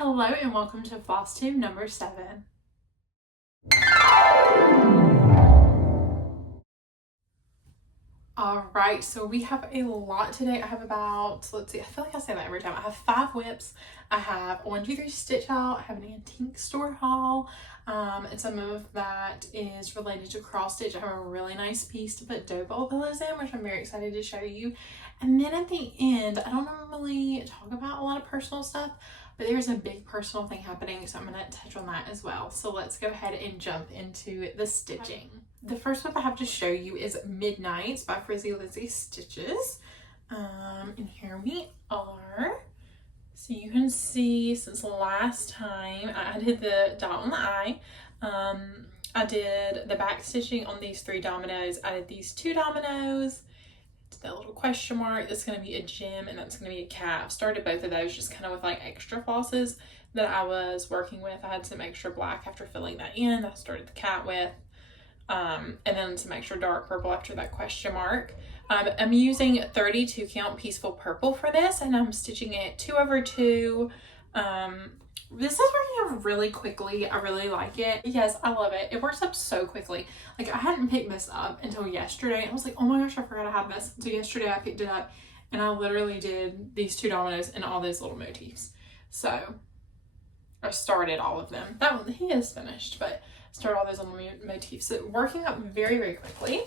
Hello and welcome to Flosstube number 7. Alright, so we have a lot today. I have about, let's see, I feel like I say that every time. I have 5 whips. I have 1, 2, 3 stitch out. I have an antique store haul. And some of that is related to cross stitch. I have a really nice piece to put dough ball pillows in, which I'm very excited to show you. And then at the end, I don't normally talk about a lot of personal stuff, but there's a big personal thing happening, so I'm going to touch on that as well. So let's go ahead and jump into the stitching. The first whip I have to show you is Midnights by Frizzy Lizzy Stitches. And here we are. So you can see since last time I did the dot on the eye. I did the back stitching on these 3 dominoes. I did these 2 dominoes. That little question mark, that's going to be a gem, and that's going to be a cat. I've started both of those just kind of with like extra flosses that I was working with. I had some extra black after filling that in. I started the cat with, and then some extra dark purple after that question mark. I'm using 32 count Peaceful Purple for this, and I'm stitching it 2 over 2. This is working up really quickly. I really like it. Yes, I love it. It works up so quickly. Like, I hadn't picked this up until yesterday. I was like, oh my gosh, I forgot I had this. So yesterday I picked it up and I literally did these 2 dominoes and all those little motifs. So I started all of them. That one, he is finished, but started all those little motifs. So working up very, very quickly.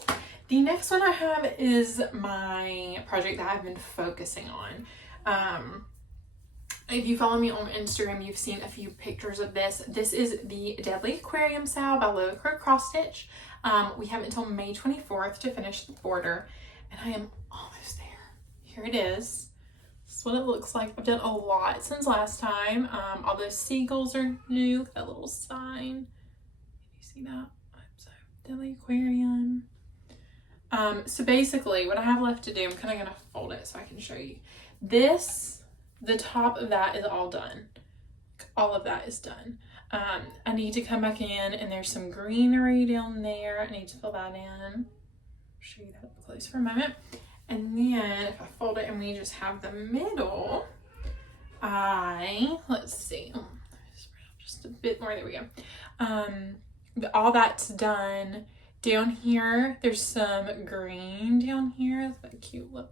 The next one I have is my project that I've been focusing on. If you follow me on Instagram, you've seen a few pictures of this. This is the Deadly Aquarium SAL by Lola Cross Stitch. We have until May 24th to finish the border, and I am almost there. Here it is. This is what it looks like. I've done a lot since last time. All those seagulls are new. Look at that little sign. Can you see that? So, Deadly Aquarium. So basically, what I have left to do, I'm kind of going to fold it so I can show you. The top of that is all done. All of that is done. I need to come back in, and there's some greenery down there. I need to fill that in. I'll show you that up close for a moment. And then if I fold it and we just have the middle, let's see. Just a bit more. There we go. All that's done. Down here, there's some green down here. That's that cute little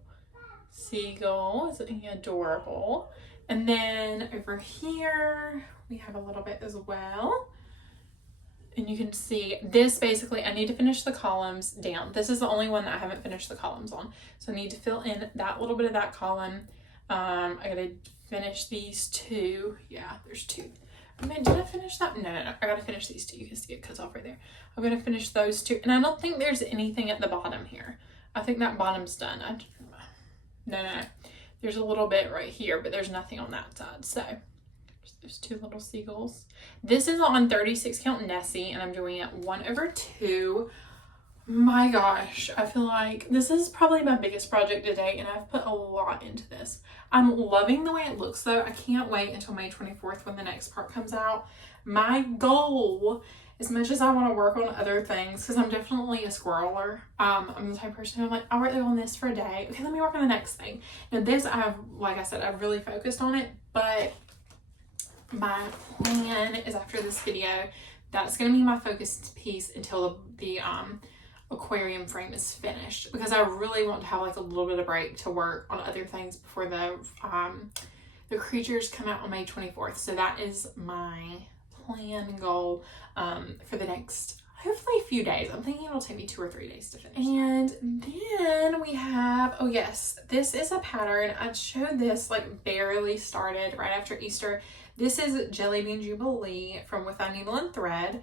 seagull. Isn't he adorable? And then over here we have a little bit as well, and you can see this. Basically, I need to finish the columns down. This is the only one that I haven't finished the columns on, so I need to fill in that little bit of that column. I gotta finish these 2. Yeah, there's 2. I mean, did I finish that? No. I gotta finish these 2. You can see it cuts off right there. I'm gonna finish those 2, and I don't think there's anything at the bottom here. I think that bottom's done. No. There's a little bit right here, but there's nothing on that side. So there's 2 little seagulls. This is on 36 count Nessie, and I'm doing it 1 over 2. My gosh, I feel like this is probably my biggest project to date, and I've put a lot into this. I'm loving the way it looks though. I can't wait until May 24th when the next part comes out. My goal, as much as I want to work on other things, because I'm definitely a squirreler. I'm the type of person who I'm like, I'll work on this for a day. Okay, let me work on the next thing. Now this, like I said, I've really focused on it, but my plan is after this video, that's going to be my focused piece until the aquarium frame is finished, because I really want to have like a little bit of break to work on other things before the creatures come out on May 24th. So that is my plan and goal for the next hopefully a few days. I'm thinking it'll take me 2 or 3 days to finish. And then we have, oh yes, this is a pattern. I showed this like barely started right after Easter. This is Jellybean Jubilee from With Thy Needle and Thread.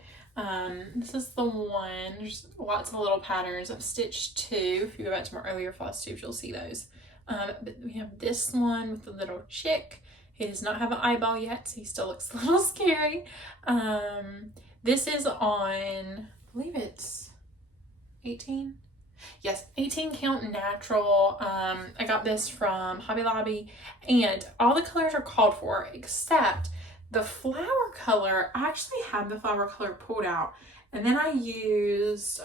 This is the one. There's lots of little patterns. I've stitched 2. If you go back to my earlier floss tubes, you'll see those. But we have this one with the little chick. He does not have an eyeball yet, so he still looks a little scary. This is on, I believe it's 18. Yes, 18 count natural. I got this from Hobby Lobby, and all the colors are called for except the flower color. I actually had the flower color pulled out, and then I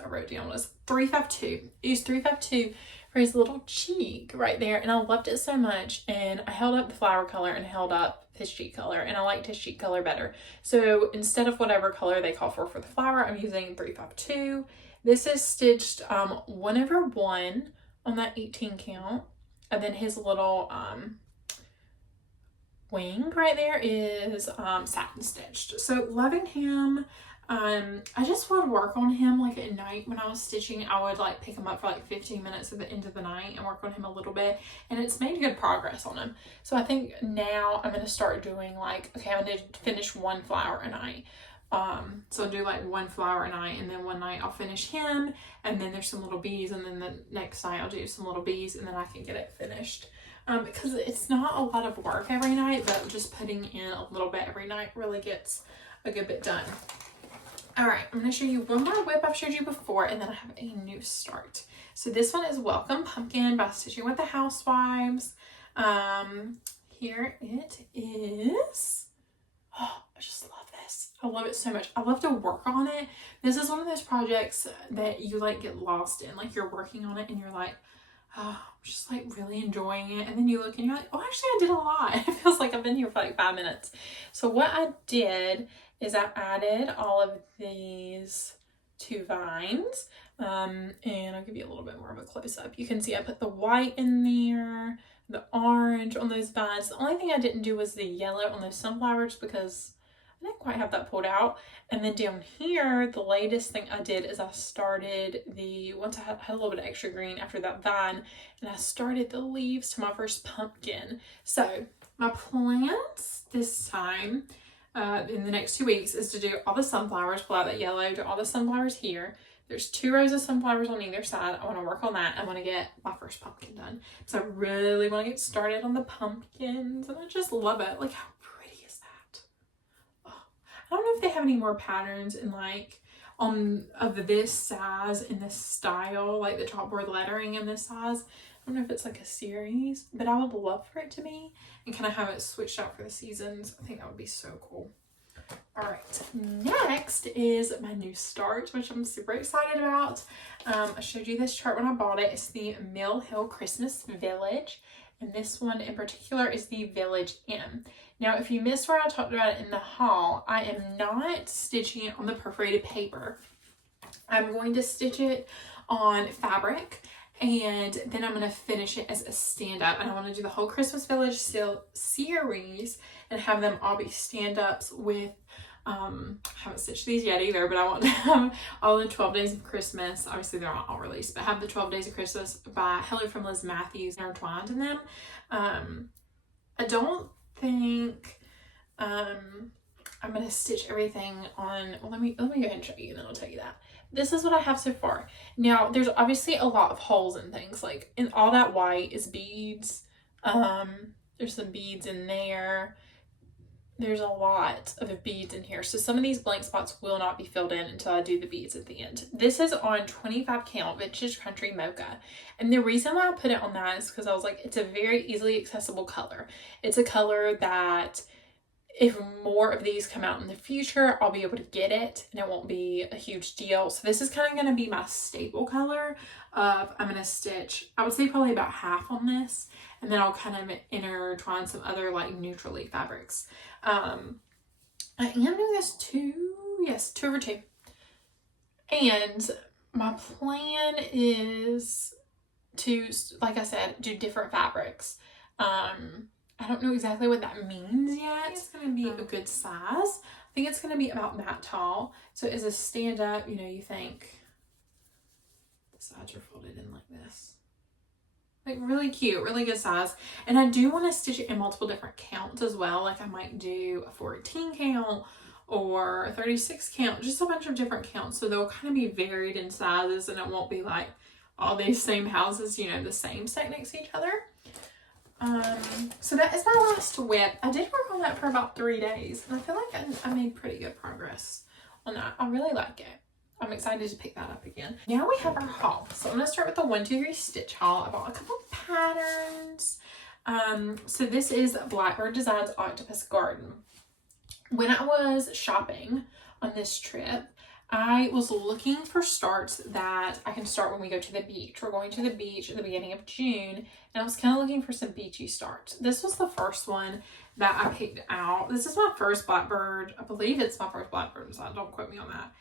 wrote down was 352. I used 352 for his little cheek right there, and I loved it so much. And I held up the flower color and held up his cheek color, and I liked his cheek color better. So instead of whatever color they call for the flower, I'm using 352. This is stitched 1/1 on that 18 count, and then his little wing right there is satin stitched. So loving him. I just would work on him like at night when I was stitching. I would like pick him up for like 15 minutes at the end of the night and work on him a little bit, and it's made good progress on him. So I think now I'm going to start doing like, okay, I'm going to finish one flower a night. So I'll do like one flower a night, and then one night I'll finish him, and then there's some little bees, and then the next night I'll do some little bees, and then I can get it finished. Because it's not a lot of work every night, but just putting in a little bit every night really gets a good bit done. All right, I'm going to show you one more whip I've showed you before, and then I have a new start. So this one is Welcome Pumpkin by Stitching with the Housewives. Here it is. Oh, I just love this. I love it so much. I love to work on it. This is one of those projects that you like get lost in. Like you're working on it and you're like, oh, I'm just like really enjoying it. And then you look and you're like, oh, actually I did a lot. It feels like I've been here for like 5 minutes. So what I did is I added all of these 2 vines. And I'll give you a little bit more of a close up. You can see I put the white in there, the orange on those vines. The only thing I didn't do was the yellow on those sunflowers because I didn't quite have that pulled out. And then down here, the latest thing I did is I started once I had a little bit of extra green after that vine, and I started the leaves to my first pumpkin. So my plans this time, in the next 2 weeks, is to do all the sunflowers, pull out that yellow, do all the sunflowers here. There's 2 rows of sunflowers on either side. I want to work on that. I want to get my first pumpkin done. So I really want to get started on the pumpkins, and I just love it. Like, how pretty is that? Oh, I don't know if they have any more patterns in like of this size in this style, like the chalkboard lettering in this size. I don't know if it's like a series, but I would love for it to be, and kind of have it switched out for the seasons. I think that would be so cool. All right, next is my new start, which I'm super excited about. I showed you this chart when I bought it. It's the Mill Hill Christmas Village, and this one in particular is the Village Inn. Now, if you missed where I talked about it in the haul, I am not stitching it on the perforated paper. I'm going to stitch it on fabric, and then I'm going to finish it as a stand-up, and I want to do the whole Christmas Village series and have them all be stand-ups with, I haven't stitched these yet either, but I want to have all the 12 Days of Christmas. Obviously they're not all released, but have the 12 Days of Christmas by Hello from Liz Matthews intertwined in them. I don't think I'm going to stitch everything on, well, let me go ahead and show you, and then I'll tell you that. This is what I have so far. Now, there's obviously a lot of holes and things, like, and all that white is beads. There's some beads in there. There's a lot of beads in here. So some of these blank spots will not be filled in until I do the beads at the end. This is on 25 count Vintage Country Mocha. And the reason why I put it on that is because I was like, it's a very easily accessible color. It's a color that if more of these come out in the future, I'll be able to get it and it won't be a huge deal. So this is kind of going to be my staple color of, I'm going to stitch, I would say probably about half on this, and then I'll kind of intertwine some other like neutrally fabrics. I am doing this 2/2. And my plan is to, like I said, do different fabrics. I don't know exactly what that means yet. It's going to be a good size. I think it's going to be about that tall. So as a stand up, you know, you think the sides are folded in like this. Like really cute, really good size. And I do want to stitch it in multiple different counts as well. Like I might do a 14 count or a 36 count, just a bunch of different counts. So they'll kind of be varied in sizes, and it won't be like all these same houses, you know, the same stacked next to each other. So that is my last whip. I did work on that for about 3 days, and I feel like I made pretty good progress on that. I really like it. I'm excited to pick that up again. Now we have our haul. So I'm going to start with the 1, 2, 3 stitch haul. I bought a couple patterns. So this is Blackbird Designs Octopus Garden. When I was shopping on this trip, I was looking for starts that I can start when we go to the beach. We're going to the beach at the beginning of June, and I was kind of looking for some beachy starts. This was the first one that I picked out. This is my first blackbird. I believe it's my first blackbird design. Don't quote me on that.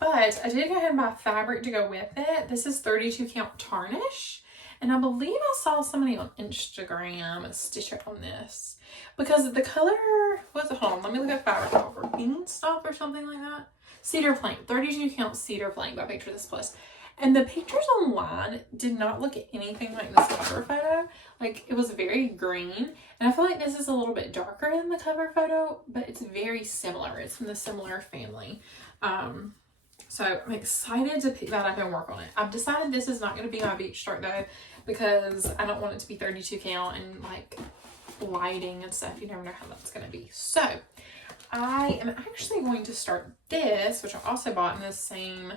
But I did go ahead and buy fabric to go with it. This is 32 count tarnish. And I believe I saw somebody on Instagram stitch it on this. Because the color, what's it, hold on, let me look at fabric over. Beanstalk or something like that. Cedar plank, 32 count cedar plank by Picture This Plus. And the pictures online did not look anything like this cover photo. Like, it was very green. And I feel like this is a little bit darker than the cover photo, but it's very similar. It's from the similar family. So I'm excited to pick that up and work on it. I've decided this is not going to be my beach start though, because I don't want it to be 32 count and like lighting and stuff. You never know how that's going to be. So I am actually going to start this, which I also bought in the same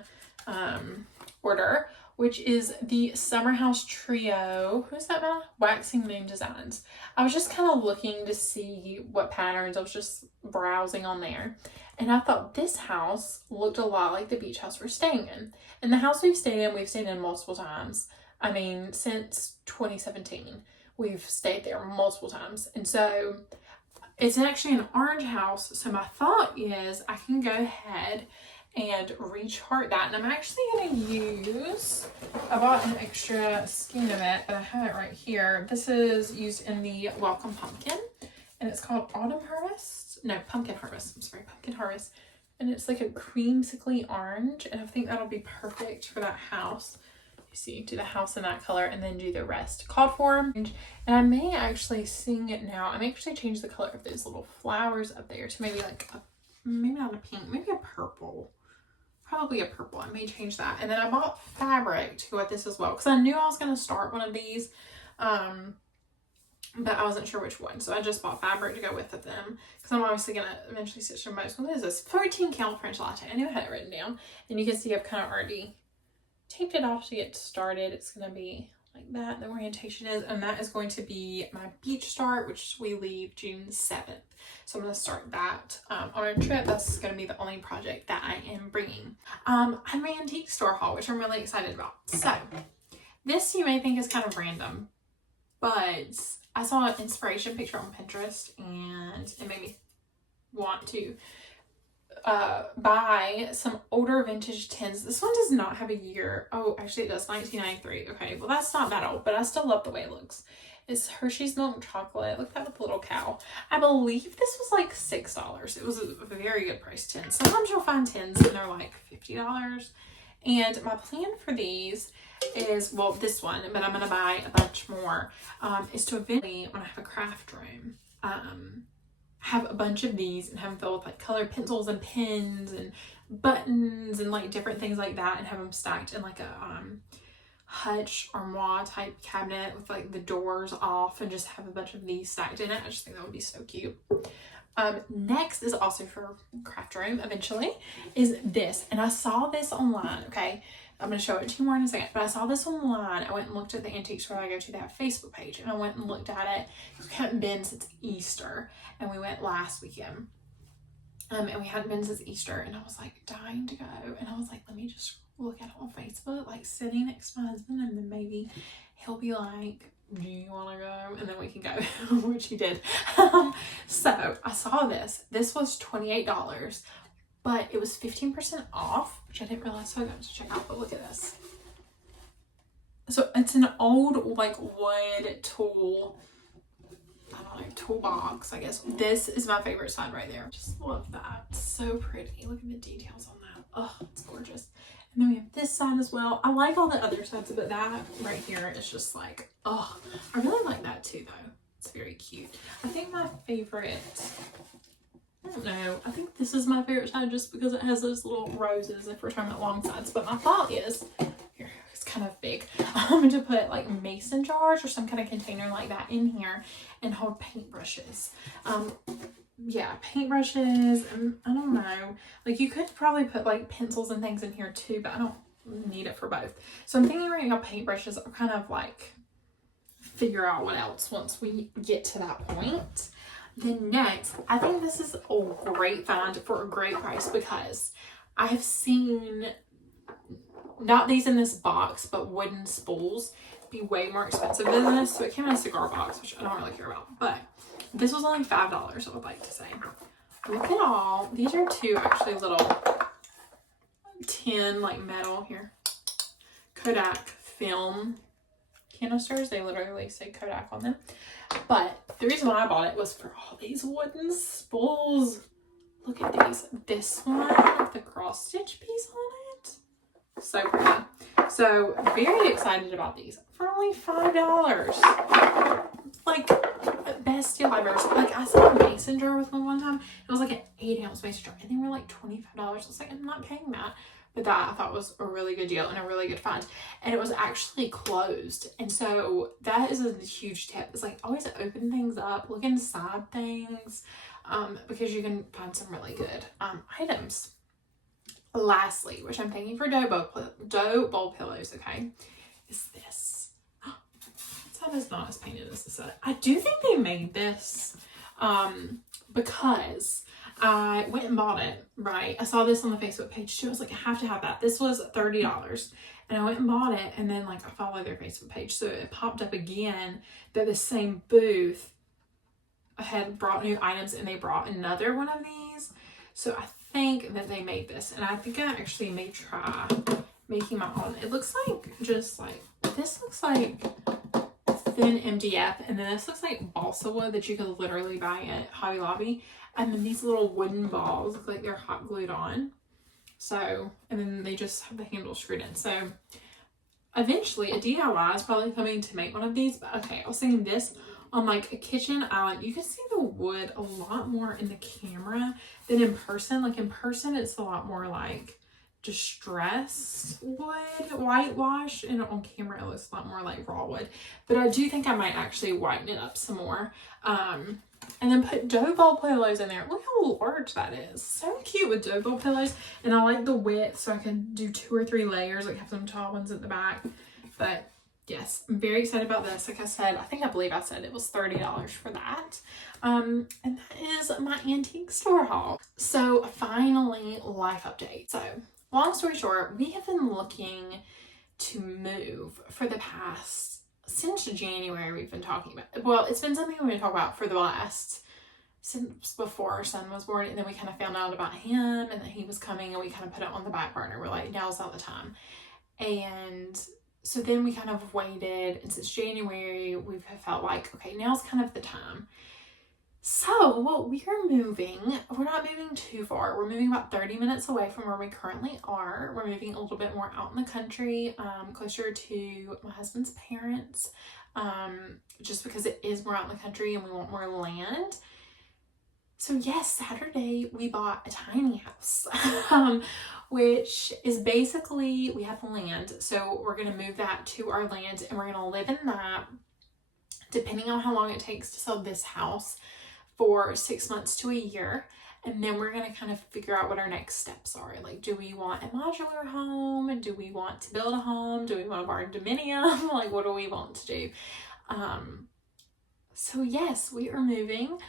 order, which is the Summer House Trio. Who's that by? Waxing Moon Designs. I was just kind of looking to see what patterns. I was just browsing on there. And I thought this house looked a lot like the beach house we're staying in. And the house we've stayed in multiple times. I mean, since 2017, we've stayed there multiple times. And so it's actually an orange house. So my thought is I can go ahead and rechart that. And I'm actually going to use, I bought an extra skein of it, but I have it right here. This is used in the Welcome Pumpkin, and it's called Autumn Harvest. No, Pumpkin Harvest. I'm sorry, Pumpkin Harvest. And it's like a creamsicle orange, and I think that'll be perfect for that house. You see, do the house in that color and then do the rest. Called for. And I may actually sing it now. I may actually change the color of those little flowers up there to maybe like, maybe not a pink, maybe a purple. Probably a purple. I may change that. And then I bought fabric to go with this as well, because I knew I was going to start one of these. But I wasn't sure which one, so I just bought fabric to go with them, because I'm obviously going to eventually stitch them both. What is this? 14 count French latte. I knew I had it written down. And you can see I've kind of already taped it off to get started. It's going to be like that. The orientation is, and that is going to be my beach start, which we leave June 7th. So I'm going to start that on our trip. That's going to be the only project that I am bringing. I'm my antique store haul, which I'm really excited about. So this you may think is kind of random, but I saw an inspiration picture on Pinterest and it made me want to buy some older vintage tins. This one does not have a year. Oh, actually it does, 1993. Okay, well that's not that old, but I still love the way it looks. It's Hershey's milk chocolate. Look at that with the little cow. I believe this was like $6. It was a very good price tin. Sometimes you'll find tins and they're like $50. And my plan for these is, well, this one, but I'm going to buy a bunch more, is to eventually, when I have a craft room, have a bunch of these and have them filled with like colored pencils and pens and buttons and like different things like that, and have them stacked in like a hutch armoire type cabinet with like the doors off, and just have a bunch of these stacked in it. I just think that would be so cute. Next is also for craft room eventually, is this, and I saw this online. Okay, I'm going to show it to you more in a second, but I saw this online. I went and looked at the antique store I go to, that Facebook page, and I went and looked at it. We hadn't been since Easter, and we went last weekend. And we hadn't been since Easter, and I was like dying to go, and I was like, let me just look at it on Facebook, like sitting next to my husband, and then maybe he'll be like, do you want to go? And then we can go, which he did. So I saw this. This was $28, but it was 15% off, which I didn't realize, so I got to check out. But look at this. So it's an old like wood tool, I don't know, toolbox, I guess. This is my favorite side right there. Just love that. So pretty. Look at the details on that. Oh, it's gorgeous. And then we have this side as well. I like all the other sides, but that right here is just like, oh, I really like that too though. It's very cute. I think my favorite, I don't know, I think this is my favorite side just because it has those little roses if we're talking about long sides. But my thought is, here, it's kind of big, to put like mason jars or some kind of container like that in here and hold paintbrushes. Yeah, paintbrushes, and I don't know, like you could probably put like pencils and things in here too, but I don't need it for both. So I'm thinking right now paintbrushes are kind of like figure out what else once we get to that point. Then next, I think this is a great find for a great price because I have seen, not these in this box, but wooden spools be way more expensive than this. So it came in a cigar box, which I don't really care about. But this was only $5, I would like to say. Look at all. These are two actually little tin, like metal here, Kodak film canisters. They literally say Kodak on them. But the reason why I bought it was for all these wooden spools. Look at these. This one with the cross stitch piece on it. So pretty. So very excited about these for only $5. Like, best deal I've ever seen. Like, I saw a mason jar with one time. It was like an 8-ounce mason jar, and they were like $25. I was like, I'm not paying that. But that I thought was a really good deal and a really good find. And it was actually closed. And so that is a huge tip. It's like always open things up, look inside things, because you can find some really good items. Lastly, which I'm thinking for dough bowl pillows, okay, is this. That is not as painted as this. I do think they made this because I went and bought it, right? I saw this on the Facebook page too. I was like, I have to have that. This was $30. And I went and bought it, and then like I followed their Facebook page. So it popped up again that the same booth had brought new items, and they brought another one of these. So I think that they made this, and I think I actually may try making my own. It looks like just like, this looks like thin MDF, and then this looks like balsa wood that you could literally buy at Hobby Lobby. And then these little wooden balls look like they're hot glued on. So, and then they just have the handle screwed in. So eventually a DIY is probably coming to make one of these. But okay, I was thinking this on like a kitchen island. You can see the wood a lot more in the camera than in person. Like in person, it's a lot more like distressed wood, whitewash, and on camera it looks a lot more like raw wood. But I do think I might actually whiten it up some more. And then put dough bowl pillows in there. Look how large that is. So cute with dough bowl pillows. And I like the width, so I can do 2 or 3 layers, like have some tall ones at the back. But yes, I'm very excited about this. Like I said, I believe I said it was $30 for that. And that is my antique store haul. So finally, life update. So long story short, we have been looking to move for the past, since January. We've been talking about, well, it's been something we've been talking about for the last, since before our son was born. And then we kind of found out about him and that he was coming, and we kind of put it on the back burner. We're like, now's not the time. And so then we kind of waited, and since January we've felt like, okay, now's kind of the time. So we are moving. We're not moving too far. We're moving about 30 minutes away from where we currently are. We're moving a little bit more out in the country, closer to my husband's parents, just because it is more out in the country and we want more land. So yes, Saturday we bought a tiny house, which is basically, we have land. So we're going to move that to our land, and we're going to live in that, depending on how long it takes to sell this house, for 6 months to a year. And then we're going to kind of figure out what our next steps are. Like, do we want a modular home? And do we want to build a home? Do we want a barn dominium? Like, what do we want to do? So yes, we are moving.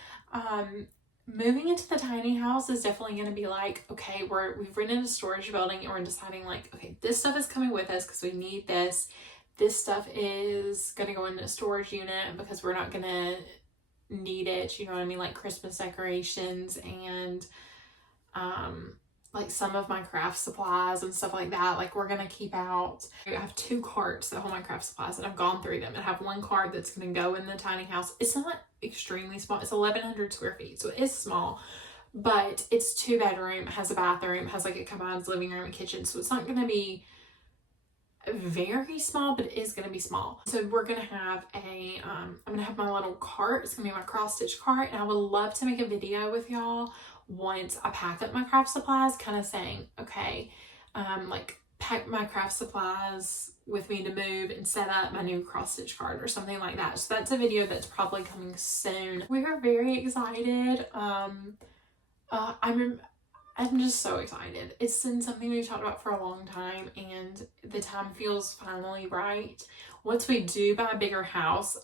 Moving into the tiny house is definitely going to be like, okay, we've rented a storage building, and we're deciding like, okay, this stuff is coming with us because we need this. This stuff is going to go in a storage unit because we're not going to need it, you know what I mean, like Christmas decorations and like some of my craft supplies and stuff like that. Like, we're gonna keep out. I have 2 carts that hold my craft supplies, and I've gone through them, and I have 1 cart that's gonna go in the tiny house. It's not extremely small. It's 1,100 square feet, so it is small, but it's 2 bedroom, it has a bathroom, it has like a combined living room and kitchen, so it's not gonna be very small, but it is going to be small. So we're going to have I'm going to have my little cart. It's going to be my cross stitch cart, and I would love to make a video with y'all once I pack up my craft supplies, kind of saying, okay, like pack my craft supplies with me to move and set up my new cross stitch cart or something like that. So that's a video that's probably coming soon. We are very excited. I'm just so excited. It's been something we've talked about for a long time, and the time feels finally right. Once we do buy a bigger house,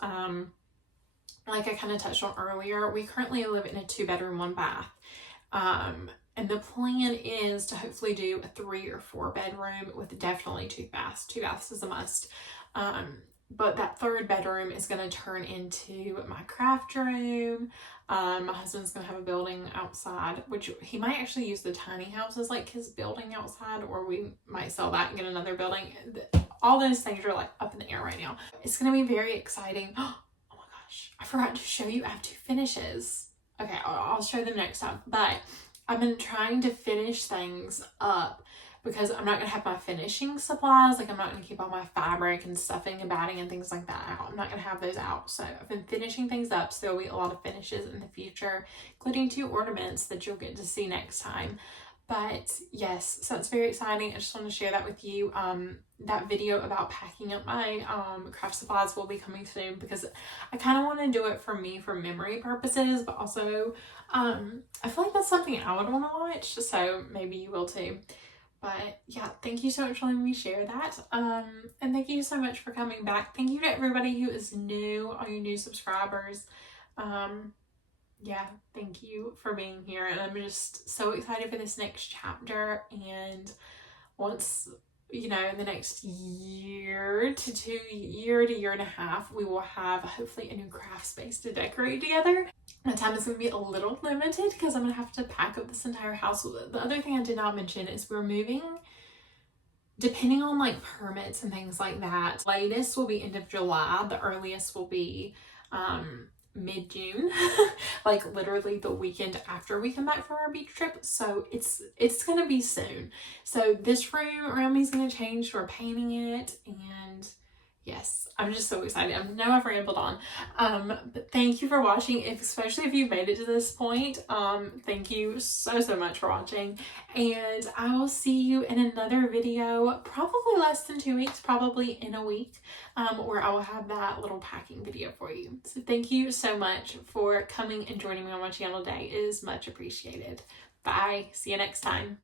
like I kind of touched on earlier, we currently live in a 2-bedroom, 1-bath. And the plan is to hopefully do a 3 or 4 bedroom with definitely 2 baths. 2 baths is a must. But that 3rd bedroom is going to turn into my craft room. My husband's going to have a building outside, which he might actually use the tiny house as like his building outside, or we might sell that and get another building. All those things are like up in the air right now. It's going to be very exciting. Oh my gosh, I forgot to show you. I have 2 finishes. Okay, I'll show them next time. But I've been trying to finish things up because I'm not going to have my finishing supplies. Like I'm not going to keep all my fabric and stuffing and batting and things like that out. I'm not going to have those out. So I've been finishing things up. So there'll be a lot of finishes in the future, including 2 ornaments that you'll get to see next time. But yes, so it's very exciting. I just want to share that with you. That video about packing up my craft supplies will be coming soon because I kind of want to do it for me for memory purposes, but also I feel like that's something I would want to watch, so maybe you will too. But yeah, thank you so much for letting me share that. And thank you so much for coming back. Thank you to everybody who is new, all you new subscribers. Yeah, thank you for being here. And I'm just so excited for this next chapter. And once, you know, in the next year to year and a half, we will have hopefully a new craft space to decorate together. My time is going to be a little limited because I'm going to have to pack up this entire house. The other thing I did not mention is we're moving, depending on like permits and things like that. Latest will be end of July. The earliest will be mid-June, like literally the weekend after we come back from our beach trip. So it's gonna be soon. So this room around me is gonna change. We're painting it, and yes, I'm just so excited. I know I've rambled on, but thank you for watching. Especially if you've made it to this point, thank you so much for watching, and I will see you in another video, probably less than 2 weeks, probably in a week, where I will have that little packing video for you. So thank you so much for coming and joining me on my channel today. It is much appreciated. Bye. See you next time.